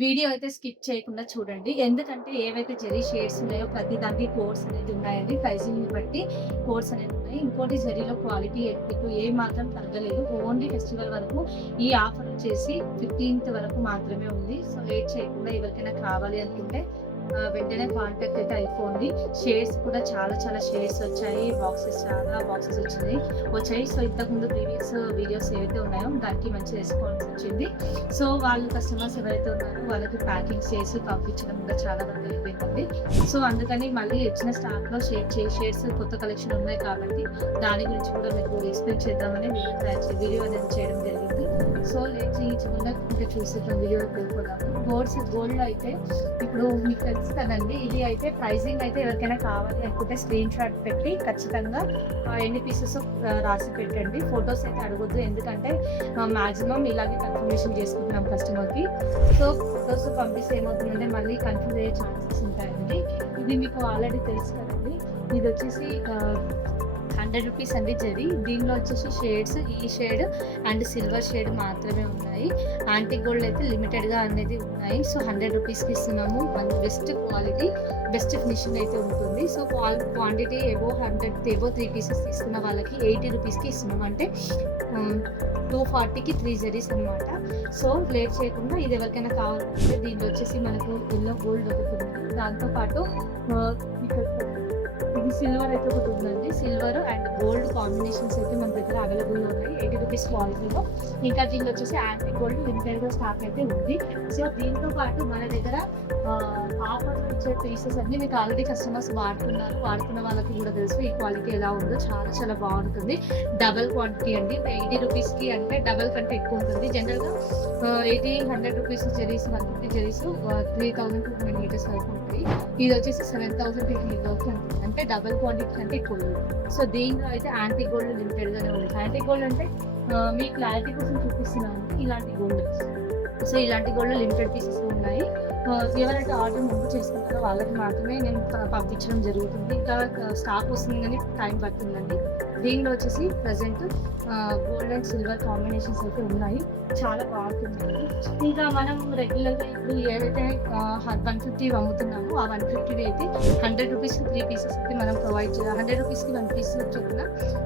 Video అయితే skip చేయకుండా చూడండి. ఎందుకంటే ఏవైతే జెరీ షేడ్స్ ఉన్నాయో ప్రతి దానికి కోడ్స్ అనేది ఉన్నాయండి. ప్రైజింగ్‌ని బట్టి కోడ్స్ అనేది ఉన్నాయి. ఇంకోటి జెరీలో క్వాలిటీ మీకు ఏ మాత్రం తగ్గలేదు. ఓన్లీ ఫెస్టివల్ వరకు ఈ ఆఫర్ వచ్చేసి 15థ్ వరకు మాత్రమే ఉంది. సో లేట్ చేయకుండా ఎవరికైనా కావాలి అనుకుంటే వెంటనే కాంటాక్ట్ అయితే అయిపోండి. షేడ్స్ కూడా చాలా చాలా షేడ్స్ వచ్చాయి. చాలా బాక్సెస్ వచ్చాయి. సో ఇంతకుముందు ప్రీవియస్ వీడియోస్ ఏవైతే ఉన్నాయో దానికి మంచి రెస్పాన్స్ వచ్చింది. సో వాళ్ళు కస్టమర్స్ ఎవరైతే ఉన్నారో వాళ్ళకి ప్యాకింగ్ చేసి పంపించడం కూడా చాలా వరకు అయిపోయిందండి. సో అందుకని మళ్ళీ ఇచ్చిన స్టాక్‌లో షేడ్స్ కొత్త కలెక్షన్ ఉన్నాయి కాబట్టి దాని గురించి కూడా మీకు ఎక్స్‌ప్లెయిన్ చేద్దామని వీడియో అనేది చేయడం జరిగింది. సో లేట్ చేయించకుండా ఇంకా చూసేద్దాం వీడియోలోకి వెళ్ళిపోదాము. గోల్డ్‌లో అయితే ఇప్పుడు మీకు తెలుసు కదండి. ఇది అయితే ప్రైజింగ్ అయితే ఎవరికైనా కావాలి అనుకుంటే స్క్రీన్ షాట్ పెట్టి ఖచ్చితంగా ఎన్ని పీసెస్ రాసి పెట్టండి. ఫొటోస్ అయితే అడగొద్దు. ఎందుకంటే మాక్సిమం ఇలాగే కన్ఫర్మేషన్ చేసుకుంటున్నాం కస్టమర్‌కి. సో ఫొటోస్ పంపిస్తే ఏమవుతుందంటే మళ్ళీ కన్ఫ్యూజ్ అయ్యే ఛాన్సెస్ ఉంటాయండి. ఇది మీకు ఆల్రెడీ తెలుసు కదండి. ఇది వచ్చేసి 100 రూపీస్ అండి జరీ. దీనిలో వచ్చేసి షేడ్స్ ఈ షేడ్ అండ్ సిల్వర్ షేడ్ మాత్రమే ఉన్నాయి. యాంటిక్ గోల్డ్ అయితే లిమిటెడ్గా అనేది ఉన్నాయి. సో 100 రూపీస్కి ఇస్తున్నాము. And best quality best finishing అయితే ఉంటుంది. సో క్వాంటిటీ ఎబో 3 పీసెస్ తీసుకున్న వాళ్ళకి 80 రూపీస్కి ఇస్తున్నాం. అంటే 240కి 3 జరీస్ అనమాట. సో లేట్ చేయకుండా ఇది ఎవరికైనా కావాలంటే దీనిలో వచ్చేసి మనకు ఎల్లో గోల్డ్ ఒకటి ఉంది. దాంతోపాటు ఇక్కడ ఇది సిల్వర్ అయితే ఒకటి ఉందండి. సిల్వర్ అండ్ గోల్డ్ కాంబినేషన్స్ అయితే మన దగ్గర అవైలబుల్ ఉన్నాయి 80 రూపీస్ క్వాలిటీలో. ఇంకా దీనిలో వచ్చేసి యాంటిక్ గోల్డ్ లిమిటెడ్గా స్టాక్ అయితే ఉంది. సో దీంతో పాటు మన దగ్గర ఆఫర్ ఇచ్చే పీసెస్ అన్ని మీకు ఆల్రెడీ కస్టమర్స్ వాడుతున్న వాళ్ళకి కూడా తెలుసు ఈ క్వాలిటీ ఎలా ఉందో. చాలా చాలా బాగుంటుంది. డబల్ క్వాంటిటీ అండి. 80 రూపీస్కి అంటే డబల్ కంటే ఎక్కువ ఉంటుంది. జనరల్గా 100 రూపీస్ జరీస్ 150 జరీస్ 3200 మీటర్స్ వరకు ఉంటాయి. ఇది వచ్చేసి 7,800 అంటే డబల్ క్వాంటిటీ కంటే ఎక్కువ ఉంది. సో దీనిలో అయితే యాంటిక్ గోల్డ్ లిమిటెడ్గానే ఉంది. యాంటిక్ గోల్డ్ అంటే మీ క్లారిటీ కోసం చూపిస్తున్నాను. ఇలాంటి గోల్డ్ సో ఇలాంటి గోల్డ్ లిమిటెడ్ పీసెస్ ఉన్నాయి. ఎవరైతే ఆర్డర్ ముందు చేసుకుంటారో వాళ్ళకి మాత్రమే నేను పంపించడం జరుగుతుంది. ఇంకా స్టాక్ వస్తుంది కానీ టైం పడుతుందండి. దీనిలో వచ్చేసి present gold and silver combinations అయితే ఉన్నాయి. చాలా బాగుంటుందండి. ఇంకా మనం రెగ్యులర్గా ఇప్పుడు ఏదైతే 150 అమ్ముతున్నామో ఆ 150 అయితే 100 రూపీస్కి 3 పీసెస్ అయితే మనం ప్రొవైడ్ చేయాలి. 100 రూపీస్కి 1 పీస్ చొప్పున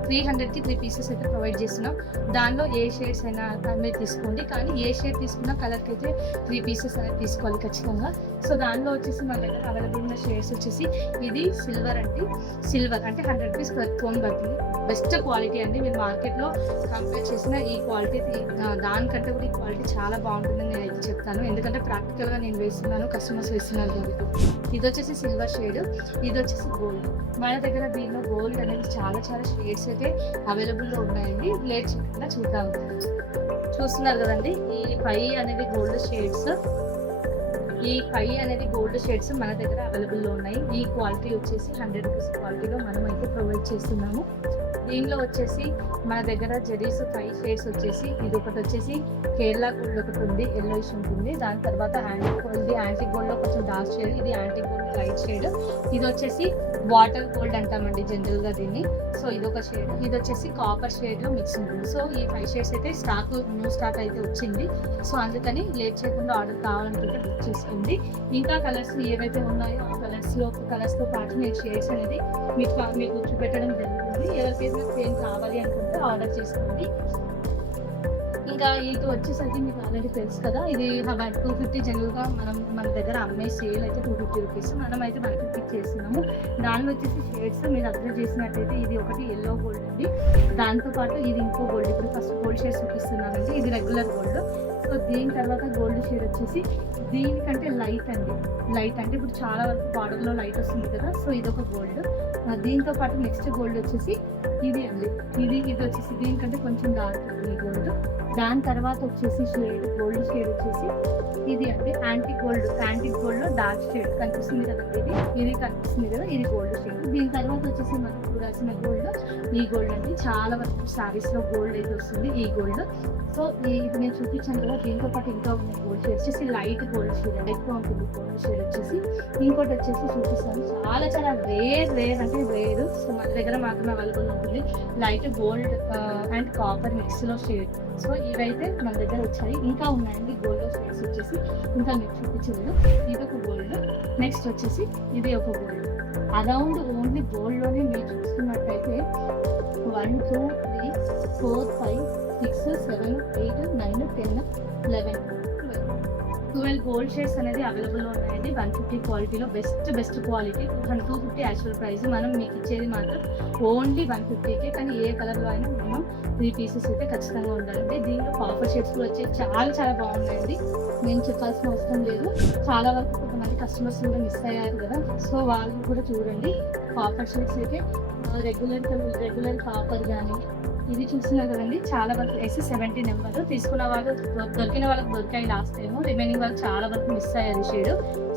300కి 3 పీసెస్ అయితే ప్రొవైడ్ చేస్తున్నాం. దానిలో ఏ షేడ్స్ అయినా మీరు తీసుకోండి. కానీ ఏ షేడ్ తీసుకున్న కలర్కి అయితే 3 పీసెస్ అనేది తీసుకోవాలి ఖచ్చితంగా. సో దానిలో వచ్చేసి మన దగ్గర అవైలబుల్ ఉన్న షేడ్స్ వచ్చేసి ఇది సిల్వర్ అండి. సిల్వర్ అంటే 100 రూపీస్ పర్ ఫోన్ పడుతుంది. బెస్ట్ క్వాలిటీ అండి. మీరు మార్కెట్లో కంపేర్ చేసిన ఈ క్వాలిటీ దానికంటే కూడా ఈ క్వాలిటీ చాలా బాగుంటుందని నేను అయితే చెప్తాను. ఎందుకంటే ప్రాక్టికల్గా నేను వేస్తున్నాను, కస్టమర్స్ వేస్తున్నారు కాబట్టి. ఇది వచ్చేసి సిల్వర్ షేడ్, ఇది వచ్చేసి గోల్డ్. మన దగ్గర దీనిలో గోల్డ్ అనేది చాలా చాలా షేడ్స్ అయితే అవైలబుల్లో ఉన్నాయండి. లేట్ చేయకుండా చూద్దాం. చూస్తున్నారు కదండి. ఈ 5 అనేది గోల్డ్ షేడ్స్. ఈ 5 అనేది గోల్డ్ షేడ్స్ మన దగ్గర అవైలబుల్లో ఉన్నాయి. ఈ క్వాలిటీ వచ్చేసి 100 రూపీస్ క్వాలిటీలో మనం అయితే ప్రొవైడ్ చేస్తున్నాము. దీనిలో వచ్చేసి మన దగ్గర జరీస్ 5 షేడ్స్ వచ్చేసి ఇది ఒకటి వచ్చేసి కేరళ గోల్డ్ ఒకటి ఉంది, ఎల్లోయిష్ ఉంటుంది. దాని తర్వాత యాంటిక్ గోల్డ్లో కొంచెం డార్క్ షేడ్, ఇది యాంటిక్ గోల్డ్ లైట్ షేడ్. ఇది వచ్చేసి వాటర్ గోల్డ్ అంటామండి జనరల్గా దీన్ని. సో ఇది ఒక షేడ్. ఇది వచ్చేసి కాపర్ షేడ్లో మిక్స్ ఉంటుంది. సో ఈ 5 షేడ్స్ అయితే న్యూ స్టాక్ అయితే వచ్చింది. సో అందుకని లేట్ చేయకుండా ఆర్డర్ కావాలనుకుంటే బుక్ చేసుకోండి. ఇంకా కలర్స్ ఏవైతే ఉన్నాయో ఆ కలర్స్తో పాటు నేను షేడ్స్ అనేది మీకు చూపెట్టడం జరుగుతుంది. ఎవరికైనా సేమ్ కావాలి అనుకుంటే ఆర్డర్ చేసుకోండి. ఇంకా ఇది వచ్చేసరికి మీకు ఆల్రెడీ తెలుసు కదా. ఇది 250 జనరల్గా మన దగ్గర అమ్మే సేల్ అయితే 250 రూపీస్. మనం అయితే 150 చేస్తున్నాము. దానిలో వచ్చేసి షేడ్స్ మీరు అబ్జర్వ్ చేసినట్టయితే ఇది ఒకటి ఎల్లో గోల్డ్ ఉంది. దాంతోపాటు ఇది ఇంకో గోల్డ్. ఇప్పుడు ఫస్ట్ గోల్డ్ షేడ్స్ చూపిస్తున్నానండి. ఇది రెగ్యులర్ గోల్డ్. సో దీని తర్వాత గోల్డ్ షేడ్ వచ్చేసి దీనికంటే లైట్ అండి. లైట్ అంటే ఇప్పుడు చాలా వరకు బార్డర్లో లైట్ వస్తుంది కదా. సో ఇది ఒక గోల్డ్. దీంతో పాటు నెక్స్ట్ గోల్డ్ వచ్చేసి ఇది అండి. ఇది వచ్చేసి దీనికంటే కొంచెం డార్క్ ఉంది గోల్డ్. దాని తర్వాత వచ్చేసి గోల్డ్ షేడ్ వచ్చేసి ఇది అండి యాంటిక్ గోల్డ్లో డార్క్ షేడ్ కనిపిస్తుంది కదండి. ఇది కనిపిస్తుంది కదా, ఇది గోల్డ్ షేడ్. దీని తర్వాత వచ్చేసి మనం చూడాల్సిన గోల్డ్ ఈ గోల్డ్ అండి. చాలా వరకు శారీస్లో గోల్డ్ అయితే వస్తుంది ఈ గోల్డ్. సో ఇది నేను చూపించాను కదా. దీంతో పాటు ఇంకా ఉన్న గోల్డ్ షేడ్ వచ్చేసి లైట్ గోల్డ్ షేడ్ అండి, ఎక్కువ ఉంటుంది గోల్డ్ షేడ్ వచ్చేసి. ఇంకోటి వచ్చేసి చూపిస్తాను. చాలా చాలా రేర్ అంటే రేరు. సో మన దగ్గర మాత్రమే అవైలబుల్ ఉంటుంది. లైట్ గోల్డ్ అండ్ కాపర్ మిక్స్లో షేడ్. సో ఇవైతే మన దగ్గర వచ్చాయి. ఇంకా ఉన్నాయండి గోల్డ్ షేడ్స్ వచ్చేసి, ఇంకా మీకు చూపించలేదు. ఇది ఒక గోల్డ్, నెక్స్ట్ వచ్చేసి ఇది ఒక గోల్డ్. అరౌండ్ ఓన్లీ గోల్డ్లోనే మీరు చూసుకున్నట్టయితే 1 2 3 4 5 6 7 8 9 10 11 12 గోల్డ్ షేడ్స్ అనేది అవైలబుల్లో ఉన్నాయండి. 150 క్వాలిటీలో బెస్ట్ క్వాలిటీ. 250 యాక్చువల్ ప్రైస్, మనం మీకు ఇచ్చేది మాత్రం ఓన్లీ 150కే. కానీ ఏ కలర్లో అయినా మనం 3 పీసెస్ అయితే ఖచ్చితంగా ఉండాలండి. దీంట్లో కాపర్ షేడ్స్ కూడా వచ్చి చాలా బాగున్నాయండి. నేను చెప్పాల్సిన అవసరం లేదు. చాలా వరకు కొంతమంది కస్టమర్స్ కూడా మిస్ అయ్యారు కదా, సో వాళ్ళు కూడా చూడండి. కాపర్ షేడ్స్ అయితే రెగ్యులర్ కాపర్ కానీ ఇది చూస్తున్నారు కదండి. చాలా వరకు S70 నెంబర్ తీసుకున్న వాళ్ళు దొరికిన వాళ్ళకి దొరికాయి లాస్ట్ టైం, రిమైనింగ్ వాళ్ళు చాలా వరకు మిస్ అయ్యారు షేడ్.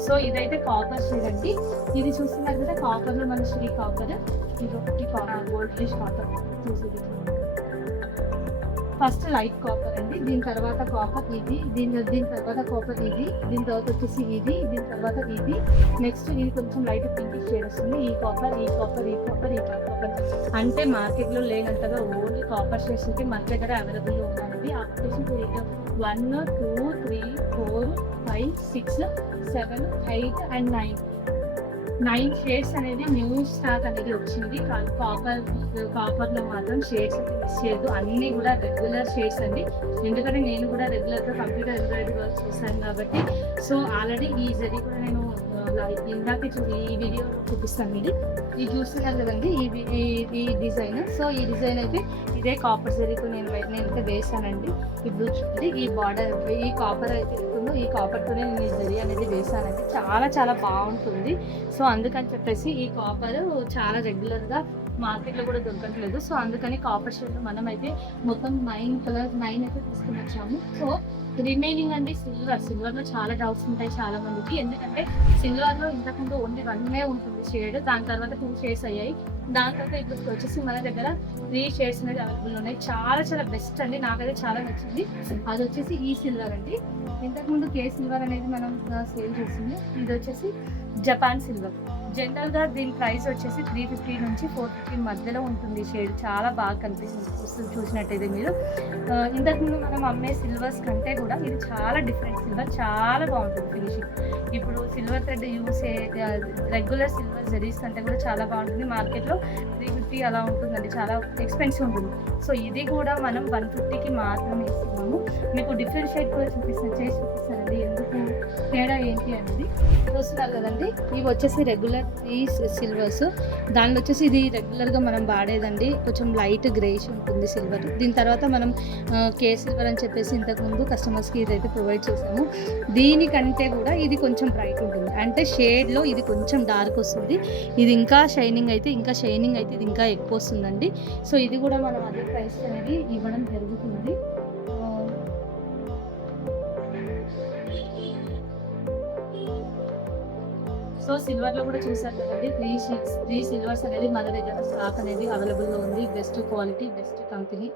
సో ఇదైతే కాపర్ షేడ్ అండి. ఇది చూస్తున్నారు కదా, కాపర్లో మన శ్రీ కాపర్, ఇది ఒకటి గోల్డ్ ఫిష్ కాపర్ చూసేది. ఫస్ట్ లైట్ కాపర్ అండి, దీని తర్వాత కాపర్ ఇది, దీని తర్వాత కాపర్ ఇది, దీని తర్వాత వచ్చేసి ఇది, దీని తర్వాత ఇది, నెక్స్ట్ ఇది కొంచెం లైట్ పింక్ షేడ్ వస్తుంది. ఈ కాపర్ అంటే మార్కెట్లో లేనంతగా ఓన్లీ కాపర్ షేడ్స్ అయితే మన దగ్గర అవైలబుల్లో ఉన్నాయండి. వచ్చేసి 1 2 3 4 5 6 7 8 అండ్ 9 షేడ్స్ అనేది న్యూ స్టాక్ అనేది వచ్చింది. కాపర్లో మాత్రం షేడ్స్ అయితే మిస్ చేయదు, అన్నీ కూడా రెగ్యులర్ షేడ్స్ అండి. ఎందుకంటే నేను కూడా రెగ్యులర్గా కంప్యూటర్ ఎంబ్రాయిడరీ వర్క్ చూసాను కాబట్టి. సో ఆల్రెడీ ఈ జరీ కూడా నేను ఇందాక ఈ వీడియోలో చూపిస్తాను. ఇది చూస్తున్నారు కదండి, ఈ డిజైన్. సో ఈ డిజైన్ అయితే ఇదే కాపర్ జరీతో నేనైతే వేసానండి. ఇప్పుడు చూడండి, ఈ బార్డర్ ఈ కాపర్ అయితే ఉంటుందో ఈ కాపర్తోనే నేను ఈ జరీ అనేది వేసానండి. చాలా బాగుంటుంది. సో అందుకని చెప్పేసి ఈ కాపర్ చాలా రెగ్యులర్గా మార్కెట్లో కూడా దొరకట్లేదు. సో అందుకని కాపర్ షేడ్లో మనం అయితే మొత్తం 9 అయితే తీసుకుని వచ్చాము. సో రిమైనింగ్ అండి సిల్వర్లో చాలా డౌట్స్ ఉంటాయి చాలా మందికి. ఎందుకంటే సిల్వర్లో ఇంతకుముందు ఓన్లీ 1 ఉంటుంది షేడ్, దాని తర్వాత 2 షేడ్స్ అయ్యాయి. దాని తర్వాత ఇప్పుడు వచ్చేసి మన దగ్గర 3 షేడ్స్ అనేది అవైలబుల్ ఉన్నాయి. చాలా బెస్ట్ అండి, నాకైతే చాలా నచ్చింది. అది వచ్చేసి ఈ సిల్వర్ అండి. ఇంతకుముందు కే సిల్వర్ అనేది మనం సేల్ చేసింది. ఇది వచ్చేసి జపాన్ సిల్వర్. జనరల్గా దీని ప్రైస్ వచ్చేసి 350 నుంచి 450 మధ్యలో ఉంటుంది. షేడ్ చాలా బాగా కనిపిస్తుంది చూసినట్టయితే మీరు. ఇంతకుముందు మనం అమ్మే సిల్వర్స్ కంటే కూడా ఇది చాలా డిఫరెంట్ సిల్వర్, చాలా బాగుంటుంది ఫినిషింగ్. ఇప్పుడు silver thread regular silver zaris కంటే కూడా చాలా బాగుంటుంది. మార్కెట్లో 350 అలా ఉంటుందండి, చాలా ఎక్స్పెన్సివ్ ఉంటుంది. సో ఇది కూడా మనం 150కి మాత్రమే ఇస్తున్నాము. మీకు డిఫరెంట్ షేడ్ కూడా చూపిస్తానండి, ఎందుకు తేడా ఏంటి అనేది చూస్తున్నారు కదండి. ఇవి వచ్చేసి రెగ్యులర్ ఈ సిల్వర్స్, దానిలో వచ్చేసి ఇది రెగ్యులర్గా మనం వాడేదండి. కొంచెం లైట్ గ్రేష్ ఉంటుంది సిల్వర్. దీని తర్వాత మనం కే సిల్వర్ అని చెప్పేసి ఇంతకుముందు కస్టమర్స్కి ఇదైతే ప్రొవైడ్ చేసాము. దీనికంటే కూడా ఇది కొంచెం బ్రైట్ ఉంటుంది, అంటే షేడ్లో ఇది కొంచెం డార్క్ వస్తుంది. ఇది ఇంకా షైనింగ్ అయితే ఇది ఇంకా ఎక్కువ వస్తుందండి. సో ఇది కూడా మనం అదే ప్రైస్ అనేది ఇవ్వడం జరుగుతుంది. సో సిల్వర్లో కూడా చూసారు కదండి, 3 సిల్వర్స్ అనేది మన దగ్గర స్టాక్ అనేది అవైలబుల్లో ఉంది. Best quality, best company.